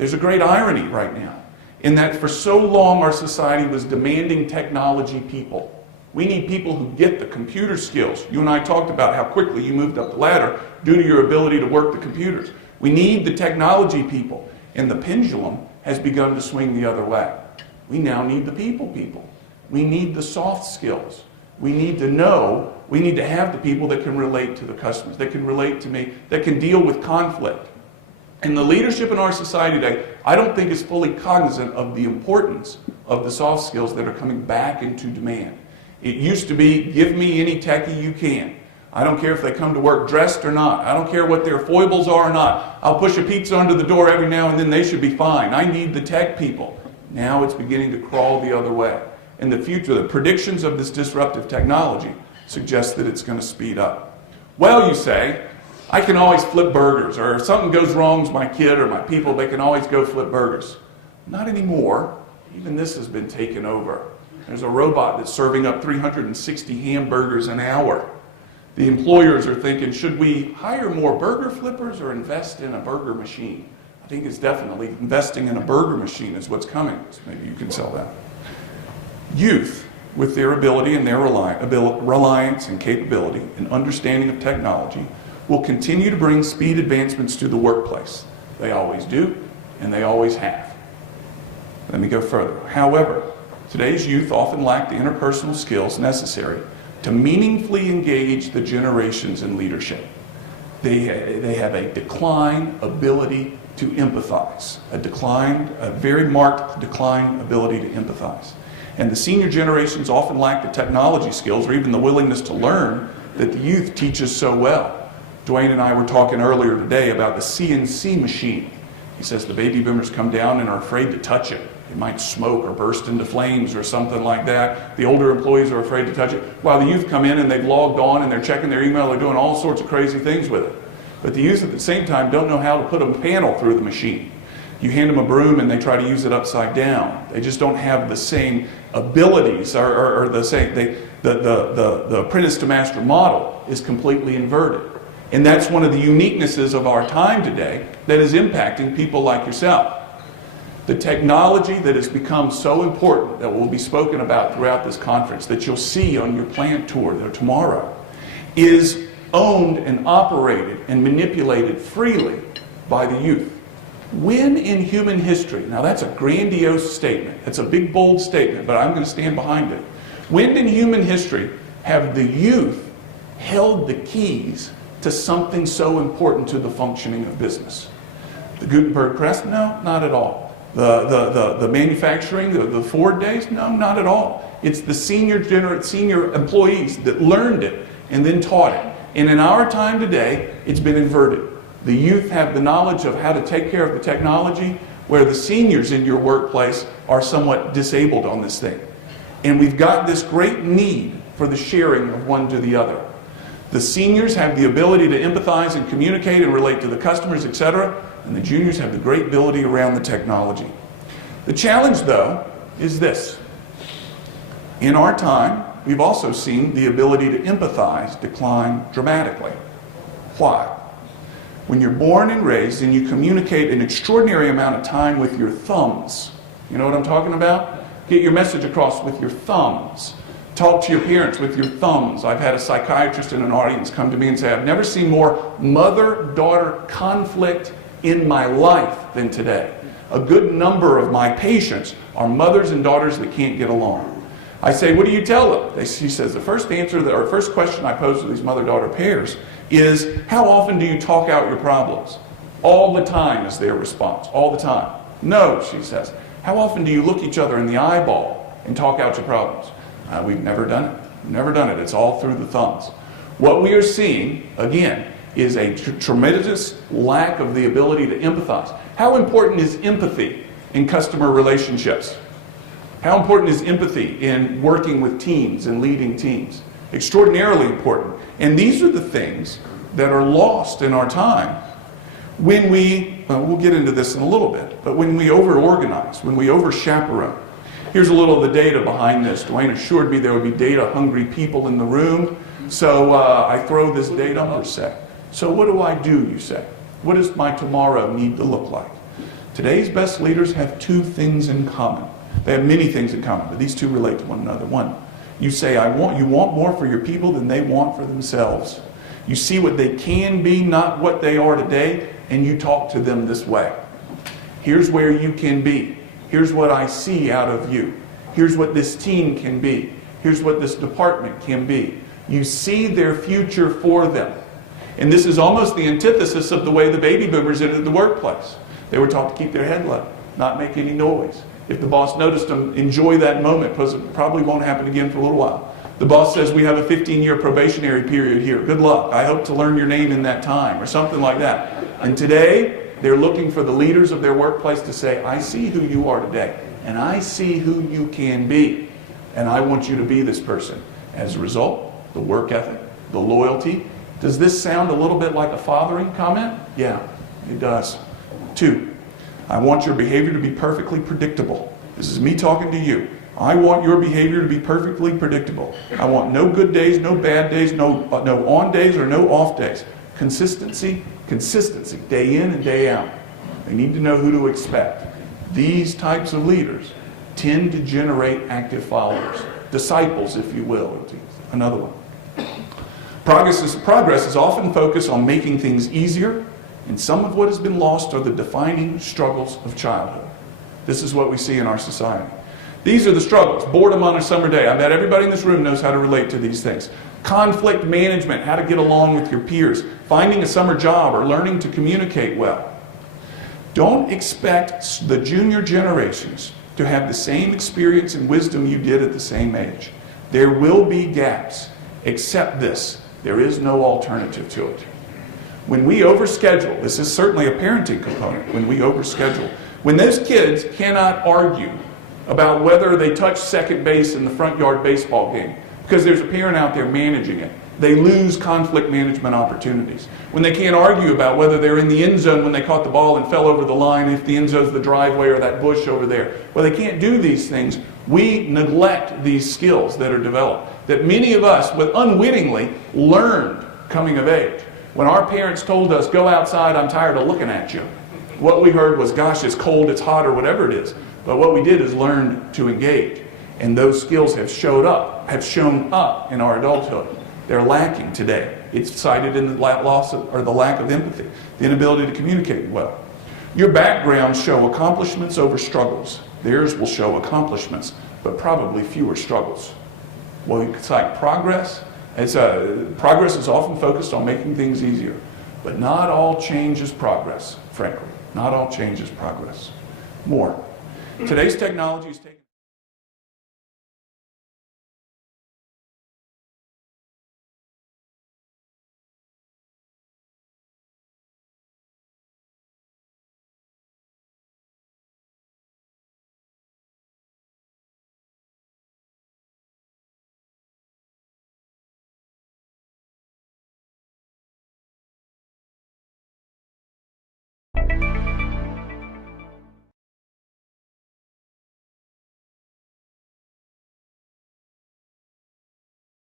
There's a great irony right now in that for so long our society was demanding technology people. We need people who get the computer skills. You and I talked about how quickly you moved up the ladder due to your ability to work the computers. We need the technology people. And the pendulum has begun to swing the other way. We now need the people. We need the soft skills. We need to know, we need to have the people that can relate to the customers, that can relate to me, that can deal with conflict. And the leadership in our society today, I don't think is fully cognizant of the importance of the soft skills that are coming back into demand. It used to be, give me any techie you can. I don't care if they come to work dressed or not. I don't care what their foibles are or not. I'll push a pizza under the door every now and then, they should be fine. I need the tech people. Now it's beginning to crawl the other way. In the future, the predictions of this disruptive technology suggest that it's going to speed up. Well, you say, I can always flip burgers, or if something goes wrong with my kid or my people, they can always go flip burgers. Not anymore. Even this has been taken over. There's a robot that's serving up 360 hamburgers an hour. The employers are thinking, should we hire more burger flippers or invest in a burger machine? I think it's definitely investing in a burger machine is what's coming. So maybe you can sell that. Youth, with their ability and their reliance and capability and understanding of technology, will continue to bring speed advancements to the workplace. They always do, and they always have. Let me go further. However, today's youth often lack the interpersonal skills necessary to meaningfully engage the generations in leadership. They have a declined ability to empathize, a very marked declined ability to empathize. And the senior generations often lack the technology skills or even the willingness to learn that the youth teaches so well. Dwayne and I were talking earlier today about the CNC machine. He says the baby boomers come down and are afraid to touch it. It might smoke or burst into flames or something like that. The older employees are afraid to touch it, while the youth come in and they've logged on and they're checking their email, they're doing all sorts of crazy things with it. But the youth at the same time don't know how to put a panel through the machine. You hand them a broom and they try to use it upside down. They just don't have the same abilities or the same, the apprentice to master model is completely inverted. And that's one of the uniquenesses of our time today that is impacting people like yourself. The technology that has become so important that will be spoken about throughout this conference, that you'll see on your plant tour there tomorrow, is owned and operated and manipulated freely by the youth. When in human history, now that's a grandiose statement, it's a big bold statement, but I'm going to stand behind it. When in human history have the youth held the keys to something so important to the functioning of business? The Gutenberg press? No, not at all. The manufacturing, the Ford days? No, not at all. It's the senior employees that learned it and then taught it. And in our time today, it's been inverted. The youth have the knowledge of how to take care of the technology, where the seniors in your workplace are somewhat disabled on this thing. And we've got this great need for the sharing of one to the other. The seniors have the ability to empathize and communicate and relate to the customers, etc., and the juniors have the great ability around the technology. The challenge, though, is this. In our time, we've also seen the ability to empathize decline dramatically. Why? When you're born and raised and you communicate an extraordinary amount of time with your thumbs, you know what I'm talking about? Get your message across with your thumbs. Talk to your parents with your thumbs. I've had a psychiatrist in an audience come to me and say, I've never seen more mother-daughter conflict in my life than today. A good number of my patients are mothers and daughters that can't get along. I say, what do you tell them? She says, the first question I pose to these mother-daughter pairs is, how often do you talk out your problems? All the time is their response, all the time. No, she says. How often do you look each other in the eyeball and talk out your problems? We've never done it. We've never done it. It's all through the thumbs. What we are seeing, again, is a tremendous lack of the ability to empathize. How important is empathy in customer relationships? How important is empathy in working with teams and leading teams? Extraordinarily important. And these are the things that are lost in our time when we'll get into this in a little bit, but when we over-organize, when we over-chaperone. Here's a little of the data behind this. Dwayne assured me there would be data-hungry people in the room, so I throw this data per se. So what do I do, you say? What does my tomorrow need to look like? Today's best leaders have two things in common. They have many things in common, but these two relate to one another. One, you say, you want more for your people than they want for themselves. You see what they can be, not what they are today, and you talk to them this way. Here's where you can be. Here's what I see out of you. Here's what this team can be. Here's what this department can be. You see their future for them. And this is almost the antithesis of the way the baby boomers entered the workplace. They were taught to keep their head low, not make any noise. If the boss noticed them, enjoy that moment, because it probably won't happen again for a little while. The boss says, we have a 15-year probationary period here. Good luck. I hope to learn your name in that time, or something like that. And today, they're looking for the leaders of their workplace to say, I see who you are today, and I see who you can be, and I want you to be this person. As a result, the work ethic, the loyalty. Does this sound a little bit like a fathering comment? Yeah, it does. 2, I want your behavior to be perfectly predictable. This is me talking to you. I want your behavior to be perfectly predictable. I want no good days, no bad days, no on days or no off days. Consistency, day in and day out. They need to know who to expect. These types of leaders tend to generate active followers, disciples, if you will. Another one. Progress is often focused on making things easier, and some of what has been lost are the defining struggles of childhood. This is what we see in our society. These are the struggles. Boredom on a summer day. I bet everybody in this room knows how to relate to these things. Conflict management, how to get along with your peers. Finding a summer job or learning to communicate well. Don't expect the junior generations to have the same experience and wisdom you did at the same age. There will be gaps. Accept this. There is no alternative to it. When we overschedule, this is certainly a parenting component, when we overschedule, when those kids cannot argue about whether they touch second base in the front yard baseball game because there's a parent out there managing it, they lose conflict management opportunities. When they can't argue about whether they're in the end zone when they caught the ball and fell over the line, if the end zone's the driveway or that bush over there. Well, they can't do these things. We neglect these skills that are developed, that many of us unwittingly learned coming of age. When our parents told us, go outside, I'm tired of looking at you, what we heard was, gosh, it's cold, it's hot, or whatever it is. But what we did is learn to engage. And those skills have shown up in our adulthood. They're lacking today. It's cited in the loss of, or the lack of empathy, the inability to communicate well. Your backgrounds show accomplishments over struggles. Theirs will show accomplishments, but probably fewer struggles. Well, you could cite progress. Progress is often focused on making things easier. But not all change is progress, frankly. Not all change is progress. More. Today's technology is taking